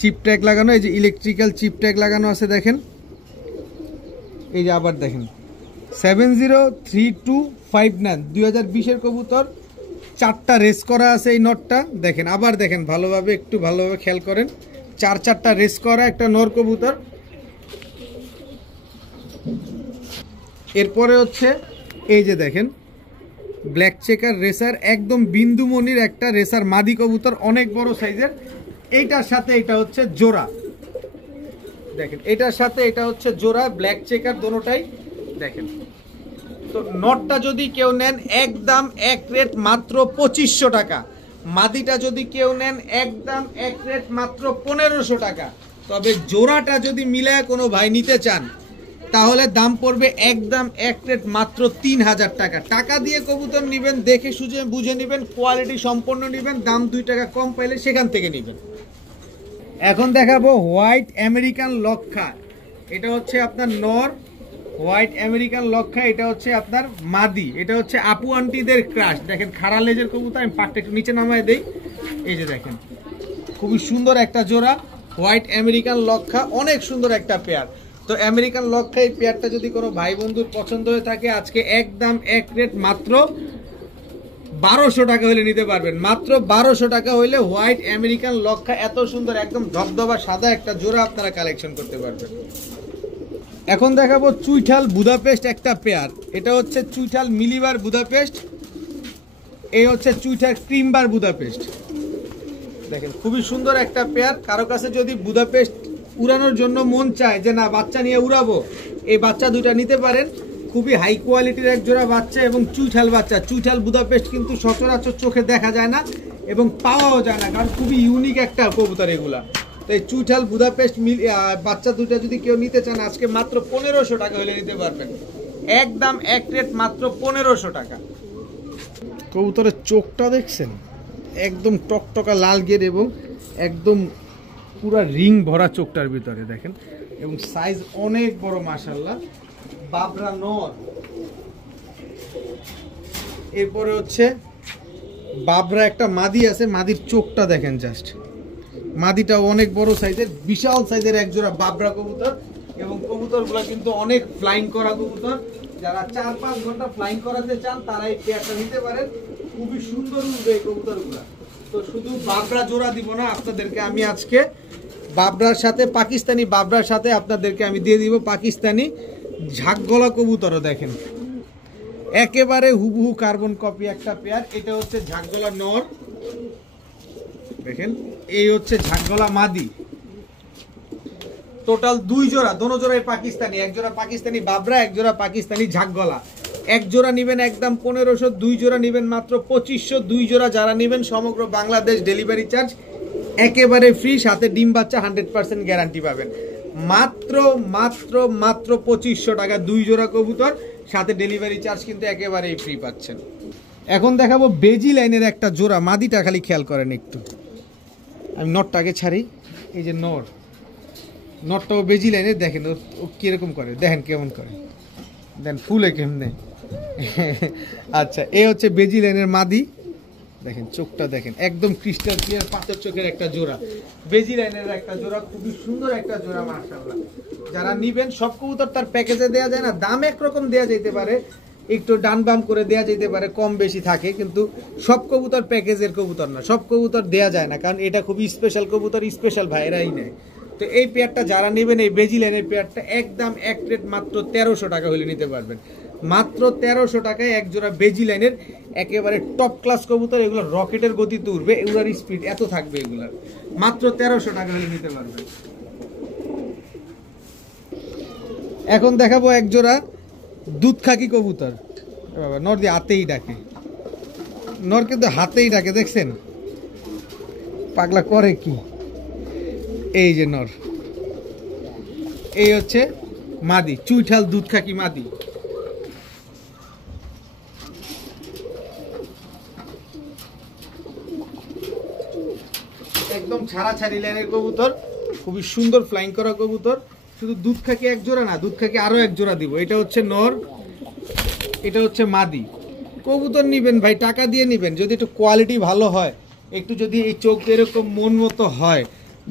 চিপ ট্যাগ লাগানো, এই যে ইলেকট্রিক্যাল চিপ ট্যাগ লাগানো আছে দেখেন, এই যে আবার দেখেন 703259 2020-এর কবুতর, 4টা রেস করা আছে এই নটটা দেখেন, আবার দেখেন ভালোভাবে, একটু ভালোভাবে খেয়াল করেন, 4টা রেস করা একটা নর কবুতর। এরপরে হচ্ছে এই যে দেখেন ব্ল্যাক চেকার রেসার, একদম বিন্দুমণির একটা রেসার মাদি কবুতর, অনেক বড় সাইজের। এইটার সাথে এটা হচ্ছে জোড়া, দেখেন এটার সাথে এটা হচ্ছে জোড়া, ব্ল্যাক চেকার দোনোটাই দেখেন। তো নটটা যদি কেউ নেন একদম এক রেট মাত্র 2500 টাকা, মাদিটা যদি কেউ নেন একদম এক রেট মাত্র 1500 টাকা। তবে জোড়াটা যদি মিলায় কোনো ভাই নিতে চান তাহলে দাম পড়বে একদম এক রেট মাত্র 3000 টাকা। টাকা দিয়ে কবুতর নেবেন, দেখে সুঝে বুঝে নেবেন, কোয়ালিটি সম্পন্ন নেবেন, দাম 2 টাকা কম পাইলে সেখান থেকে নেবেন। এখন দেখাবো হোয়াইট আমেরিকান লক্ষা, এটা হচ্ছে আপনার নর, হোয়াইট আমেরিকান লক্ষা এটা হচ্ছে আপনার মাদি, এটা হচ্ছে আপু আন্টিদের ক্রাশ। দেখেন খাড়া লেজের কবুতর, আমি পাটটা একটু নিচে নামায় দেই, এই যে দেখেন খুবই সুন্দর একটা জোড়া হোয়াইট আমেরিকান লক্ষা, অনেক সুন্দর একটা পেয়ার। তো আমেরিকান লক্ষা এই পেয়ারটা যদি কোনো ভাই বন্ধুর পছন্দ হয়ে থাকে আজকে একদম এক রেট মাত্র 1200 টাকা হলে নিতে পারবেন, মাত্র 1200 টাকা হইলে হোয়াইট আমেরিকান লক্ষা এত সুন্দর একদম ধবধবা সাদা একটা জোড়া আপনারা কালেকশন করতে পারবেন। এখন দেখাবো চুইঠাল বুদাপেস্ট একটা পেয়ার, এটা হচ্ছে চুইঠাল মিলিবার বুদাপেস্ট, এই হচ্ছে চুইঠাল ক্রিমবার বুদাপেস্ট। দেখেন খুবই সুন্দর একটা পেয়ার, কারো কাছে যদি বুদাপেস্ট উড়ানোর জন্য মন চায় যে না বাচ্চা নিয়ে উড়াবো, এই বাচ্চা দুইটা নিতে পারেন, খুবই হাই কোয়ালিটির এক জোড়া বাচ্চা এবং চুইঠাল বাচ্চা। চুইঠাল বুদাপেস্ট কিন্তু সচরাচর চোখে দেখা যায় না এবং পাওয়াও যায় না, কারণ খুবই ইউনিক একটা কবুতর এগুলা। তো এই চুইঠাল বুদাপেস্ট বাচ্চা দুটো যদি কেউ নিতে চান আজকে মাত্র 1500 টাকা হলে নিতে পারবেন, একদম এক রেট মাত্র 1500 টাকা। কবুতরের চোখটা দেখছেন একদম টকটকা লাল গের এবং একদম পুরো রিং ভরা চোখটার ভিতরে দেখেন, এবং সাইজ অনেক বড় মাশাআল্লাহ, বাবরা নর। এরপরে হচ্ছে বাবরা একটা মাদি আছে, মাদির চোখটা দেখেন জাস্ট, মাদিটা অনেক বড় সাইজের, বিশাল সাইজের এক জোড়া বাবরা কবুতর, এবং কবুতরগুলো কিন্তু অনেক ফ্লাইং করা কবুতর। যারা 4-5 ঘন্টা ফ্লাইং করাতে চান তারা এই পেয়ারটা নিতে পারেন, খুবই সুন্দর উঠবে এই কবুতরগুলো। তো শুধু বাবরা জোড়া দিব না আপনাদেরকে আমি আজকে, বাবরার সাথে পাকিস্তানি বাবরার সাথে আপনাদেরকে আমি দিয়ে দিব পাকিস্তানি ঝাঁকগলা কবুতরও। দেখেন একেবারে হুবহু কার্বন কপি একটা পেয়ার, এটা হচ্ছে ঝাঁকগলা নর, দেখেন এই হচ্ছে ঝাঁকগলা মাদি। টোটাল 2 জোড়া, দোনো জোড়াই পাকিস্তানি, এক জোড়া পাকিস্তানি বাবরা, এক জোড়া পাকিস্তানি ঝাঁকগলা। এক জোড়া নেবেন একদম 1500, 2 জোড়া নেবেন মাত্র 2500। 2 জোড়া যারা নেবেন সমগ্র বাংলাদেশ ডেলিভারি চার্জ একেবারে ফ্রি, সাথে ডিম বাচ্চা 100% গ্যারান্টি পাবেন। মাত্র মাত্র মাত্র 2500 টাকা 2 জোড়া কবুতর, সাথে ডেলিভারি চার্জ কিন্তু একেবারেই ফ্রি পাচ্ছেন। এখন দেখাবো বেজি লাইনের একটা জোড়া, মাদিটা খালি খেয়াল করেন একটু, আমি নটটাকে ছাড়ি, এই যে নটটাও বেজি লাইনের, দেখেন ও কিরকম করে, দেখেন কেমন করে, দেন ফুলে কেমনে। আচ্ছা এই হচ্ছে বেজি লাইনের মাদি, দেখেন চোখটা দেখেন একদম ক্রিস্টাল ক্লিয়ার পাথর চোখের একটা জোড়া, বেজি লাইনের একটা জোড়া, খুবই সুন্দর একটা জোড়া মাশাআল্লাহ। যারা নিবেন, সব কবুতর তার প্যাকেজে দেওয়া যায় না, দাম একরকম দেওয়া যেতে পারে, একটু ডান বাম করে দেওয়া যেতে পারে, কম বেশি থাকে, কিন্তু সব কবুতর প্যাকেজের কবুতর না, সব কবুতর দেওয়া যায় না, কারণ এটা খুবই স্পেশাল কবুতর, স্পেশাল ভাইরাই নেয়। তো এই পেয়ারটা যারা নেবেন, এই বেজি লাইনের পেয়ারটা একদম এক রেট মাত্র 1300 টাকা হলে নিতে পারবেন, মাত্র 1300 টাকায় এক জোড়া বেজি লাইনের একেবারে টপ ক্লাস কবুতর। এগুলো রকেটের গতিতে উঠবে, এগুলোর স্পিড এত থাকবে, এগুলার মাত্র 1300 টাকা হলে নিতে পারবেন। এখন দেখাবো এক জোড়া দুধ খাকি কবুতর, বাবা নর দিয়ে হাতেই ডাকে, নর কিন্তু হাতেই ডাকে, দেখছেন পাগলা করে কি, এই যে নর, এই হচ্ছে মাদি, চুইঠাল দুধ খাকি মাদি। একদম ছাড়াছাড়ি লাইনের কবুতর, খুবই সুন্দর ফ্লাইং করা কবুতর। শুধু দুধ খাকি এক জোড়া না, দুধ খাকি আরো এক জোড়া দিব, এটা হচ্ছে নর, এটা হচ্ছে মাদি। কবুতর নিবেন ভাই, টাকা দিয়ে নিবেন, যদি একটু কোয়ালিটি ভালো হয়, একটু যদি এই চোখ এরকম মন মতো হয়,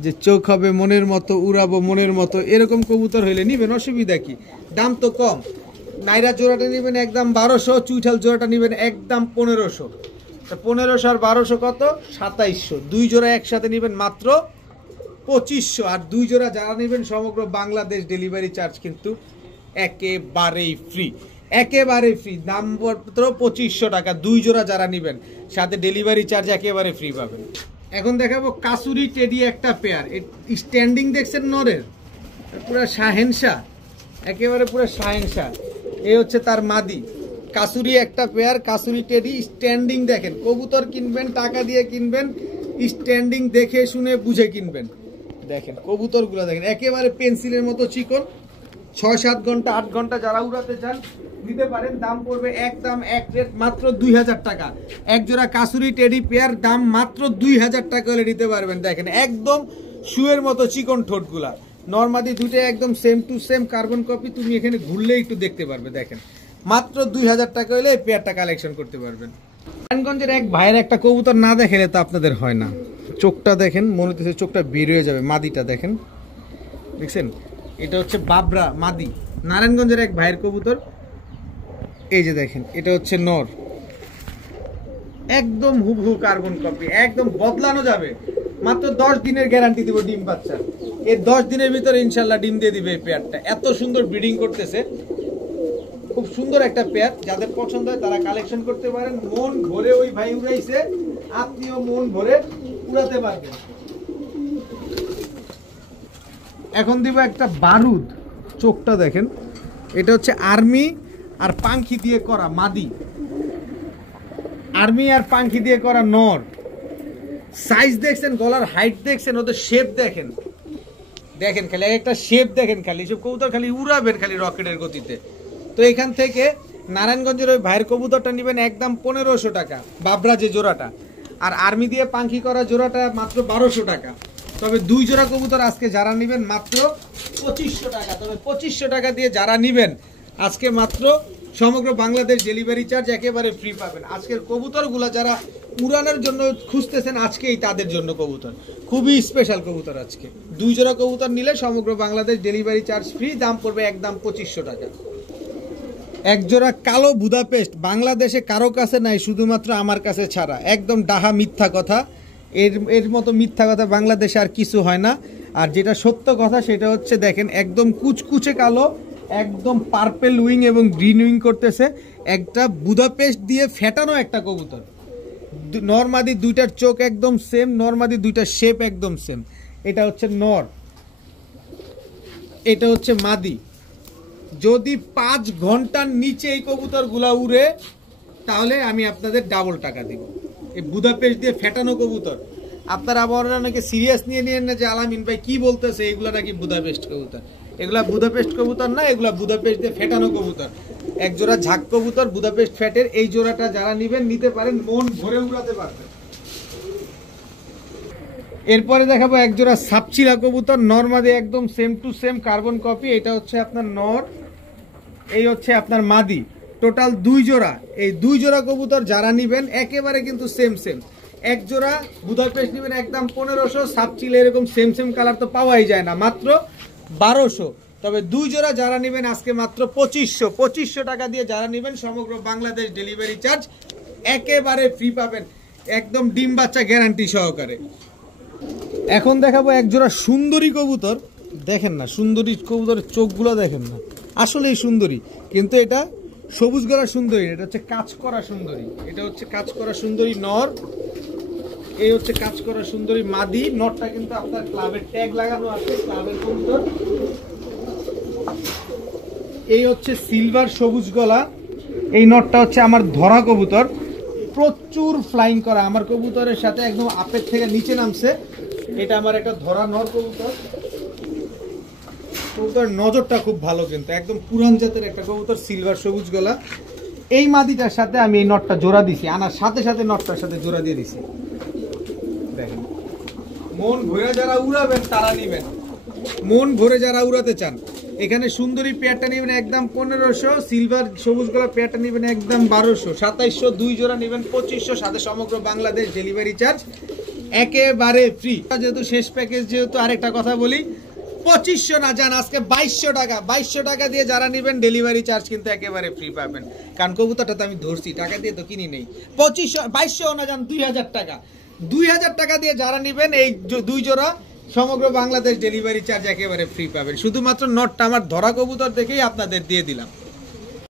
যে চোখ হবে মনের মতো, উড়াবো মনের মতো, এরকম কবুতর হইলে নিবেন, অসুবিধা কি? দাম তো কম। নাইরা জোড়াটা নেবেন একদম 1200, চুইঠাল জোড়াটা নেবেন একদম 1500। তো 1500 আর 1200 কত? 2700। দুই জোড়া একসাথে নেবেন মাত্র 2500। আর দুই জোড়া যারা নেবেন সমগ্র বাংলাদেশ ডেলিভারি চার্জ কিন্তু একেবারেই ফ্রি, একেবারে ফ্রি। দাম মাত্র 2500 টাকা। দুই জোড়া যারা নেবেন সাথে ডেলিভারি চার্জ একেবারে ফ্রি পাবেন। এখন দেখাবো কাসুরি টেডি একটা পেয়ার। স্ট্যান্ডিং দেখছেন নরের, পুরা শাহেনশা, একেবারে পুরো শাহেনশা। এই হচ্ছে তার মাদি। কাসুরি একটা পেয়ার, কাসুরি টেডি স্ট্যান্ডিং দেখেন। কবুতর কিনবেন টাকা দিয়ে কিনবেন, স্ট্যান্ডিং দেখে শুনে বুঝে কিনবেন। দেখেন কবুতরগুলো দেখেন, একেবারে পেন্সিলের মতো চিকন। 6-7 ঘন্টা 8 ঘন্টা যারা উড়াতে চান নিতে পারেন। দাম পড়বে একদম এক রেট, মাত্র 2000 টাকা। এক জোড়া কাসুরি টেডি পেয়ার, দাম মাত্র 2000 টাকা হলে নিতে পারবেন। দেখেন একদম শুয়ের মতো চিকন ঠোঁটগুলা। নরমাদি দুইটাই একদম same to same carbon copy. তুমি এখানে ঘুরলেই একটু দেখতে পারবে। দেখেন মাত্র 2000 টাকা হলে এই পেয়ারটা কালেকশন করতে পারবেন। নারায়ণগঞ্জের এক ভাইয়ের একটা কবুতর না দেখালে তো আপনাদের হয় না। চোখটা দেখেন, মনে হচ্ছে চোখটা বের হয়ে যাবে। মাদিটা দেখেন, দেখছেন? এটা হচ্ছে বাবরা মাদি, নারায়ণগঞ্জের এক ভাইয়ের কবুতর। এই যে দেখেন, এটা হচ্ছে নর, একদম হুবহু কার্বন কপি, একদম বদলানো যাবে। মাত্র 10 দিনের গ্যারান্টি দিব ডিম বাচ্চা। এই 10 দিনের ভিতরে ইনশাল্লাহ ডিম দিয়ে দিবে এই পেয়ারটা। এত সুন্দর ব্রিডিং করতেছে, খুব সুন্দর একটা পেয়ার। যাদের পছন্দ হয় তারা কালেকশন করতে পারেন। মন ভরে ওই ভাই উড়াইছে, আপনিও মন ভরে উড়াতে পারবেন। এখন দিব একটা বারুদ, চোখটা দেখেন। এটা হচ্ছে আর্মি আর পাঙ্খি দিয়ে করা মাদি, আর্মি আর পাঙ্খি দিয়ে করা নর। সাইজ দেখছেন, গলার হাইট দেখছেন, ওদের শেপ দেখেন। দেখেন খালি একটা শেপ দেখেন, খালি সব কবুতর খালি উড়াবেন খালি রকেটের গতিতে। তো এখান থেকে নারায়ণগঞ্জের ওই ভাইয়ের কবুতরটা নেবেন একদম 1500 টাকা, বাবরা যে জোড়াটা। আর আর্মি দিয়ে পাঙ্খি করা জোড়াটা মাত্র 1200 টাকা। তবে দুই জোড়া কবুতর আজকে যারা নেবেন মাত্র 2500 টাকা। তবে 2500 টাকা দিয়ে যারা নেবেন আজকে মাত্র সমগ্র বাংলাদেশ ডেলিভারি চার্জ একেবারে ফ্রি পাবেন। আজকের কবুতরগুলো যারা উড়ানোর জন্য খুঁজতেছেন আজকেই তাদের জন্য কবুতর, খুবই স্পেশাল কবুতর। আজকে দুই জোড়া কবুতর নিলে সমগ্র বাংলাদেশ ডেলিভারি চার্জ ফ্রি। দাম পড়বে একদম 2500 টাকা। এক জোড়া কালো বুদাপেস্ট বাংলাদেশে কারো কাছে নাই, শুধুমাত্র আমার কাছে ছাড়া। একদম ডাহা মিথ্যা কথা, এর মতো মিথ্যা কথা বাংলাদেশে আর কিছু হয় না। আর যেটা সত্য কথা সেটা হচ্ছে দেখেন, একদম কুচকুচে কালো, একদম পার্পেল উইং এবং গ্রিন উইং করতেছে। একটা বুদাপেস্ট দিয়ে ফেটানো একটা কবুতর। নরমাদি দুইটার চোখ একদম সেম, নরমাদি দুইটার শেপ একদম সেম। এটা হচ্ছে নর, এটা হচ্ছে মাদি। যদি 5 ঘন্টার নিচে এই কবুতরগুলা উড়ে তাহলে আমি আপনাদের ডাবল টাকা দিব। এই বুদাপেস্ট দিয়ে ফেটানো কবুতর আপনারা আবার নাকি সিরিয়াস নিয়ে নিয়েন না যে আলামিন ভাই কি বলতেছে, এগুলা নাকি বুদাপেস্ট কবুতর। এগুলা বুদাপেস্ট কবুতর না, এগুলা বুদাপেস্ট দিয়ে ফেটানো কবুতর। এক জোড়া ঝাঁক কবুতর বুদাপেস্ট ফ্যাটের। এই জোড়াটা যারা নেবেন নিতে পারেন, মন ভরে উড়াতে পারবেন। এরপরে দেখাবো এক জোড়া সাপচিলা কবুতর, নরমাদি একদম same to same carbon copy. এটা হচ্ছে আপনার নর, এই হচ্ছে আপনার মাদি। টোটাল 2 জোড়া। এই 2 জোড়া কবুতর যারা নিবেন একেবারে কিন্তু সেম সেম। এক জোড়া বুদাপেস্ট নেবেন একদম 1500, সাপচিলা এরকম সেম সেম কালার তো পাওয়াই যায় না, মাত্র 1200। তবে 2 জোড়া যারা নেবেন আজকে মাত্র 2500 টাকা দিয়ে যারা নেবেন সমগ্র বাংলাদেশ ডেলিভারি চার্জ একেবারে ফ্রি পাবেন, একদম ডিম বাচ্চা গ্যারান্টি সহকারে। এখন দেখাবো এক জোড়া সুন্দরী কবুতর। দেখেন না সুন্দরী কবুতরের চোখগুলো দেখেন না, আসলেই সুন্দরী। কিন্তু এটা সবুজ গলা সুন্দরী, এটা হচ্ছে কাজ করা সুন্দরী। এটা হচ্ছে কাজ করা সুন্দরী নর, এই হচ্ছে কাজ করা সুন্দরী মাদি। নরটা কিন্তু আপনার ক্লাবের ট্যাগ লাগানো আছে, ক্লাবের কবুতর। এই হচ্ছে সিলভার সবুজ গলা। এই নরটা হচ্ছে আমার ধরা কবুতর, প্রচুর ফ্লাইং করা। আমার কবুতরের সাথে একদম আপের থেকে নিচে নামছে। এটা আমার একটা ধরা নর কবুতর। কবুতর নজরটা খুব ভালো, কিন্তু একদম পুরান জাতের একটা কবুতর, সিলভার সবুজ গলা। এই মাদিটার সাথে আমি এই নটটা জোড়া দিছি, আনার সাথে সাথে নটটার সাথে জোড়া দিয়ে দিছি। দেখেন মন ভরে যারা উড়াবেন তারা নিবেন, মন ভরে যারা উড়াতে চান এখানে সুন্দরী পেয়ারটা নেবেন একদম 1500, সিলভার সবুজ গোলাপ পেয়ারটা নেবেন একদম 1200, 2700, 2 জোড়া নেবেন 2500, সাথে সমগ্র বাংলাদেশ ডেলিভারি চার্জ একেবারে ফ্রি। যেহেতু শেষ প্যাকেজ, যেহেতু আরেকটা কথা বলি, 2500 না জান, আজকে 2200 টাকা, 2200 টাকা দিয়ে যারা নেবেন ডেলিভারি চার্জ কিন্তু একেবারে ফ্রি পাবেন। কারণ কবুতরটা তো আমি ধরছি, টাকা দিয়ে তো কিনি নেই। 2500, 2200 না জান, 2000 টাকা, 2000 টাকা দিয়ে যারা নেবেন এই 2 জোড়া সমগ্র বাংলাদেশ ডেলিভারি চার্জ একেবারে ফ্রি পাবেন। শুধুমাত্র নটটা আমার ধরা কবুতর দেখেই আপনাদের দিয়ে দিলাম।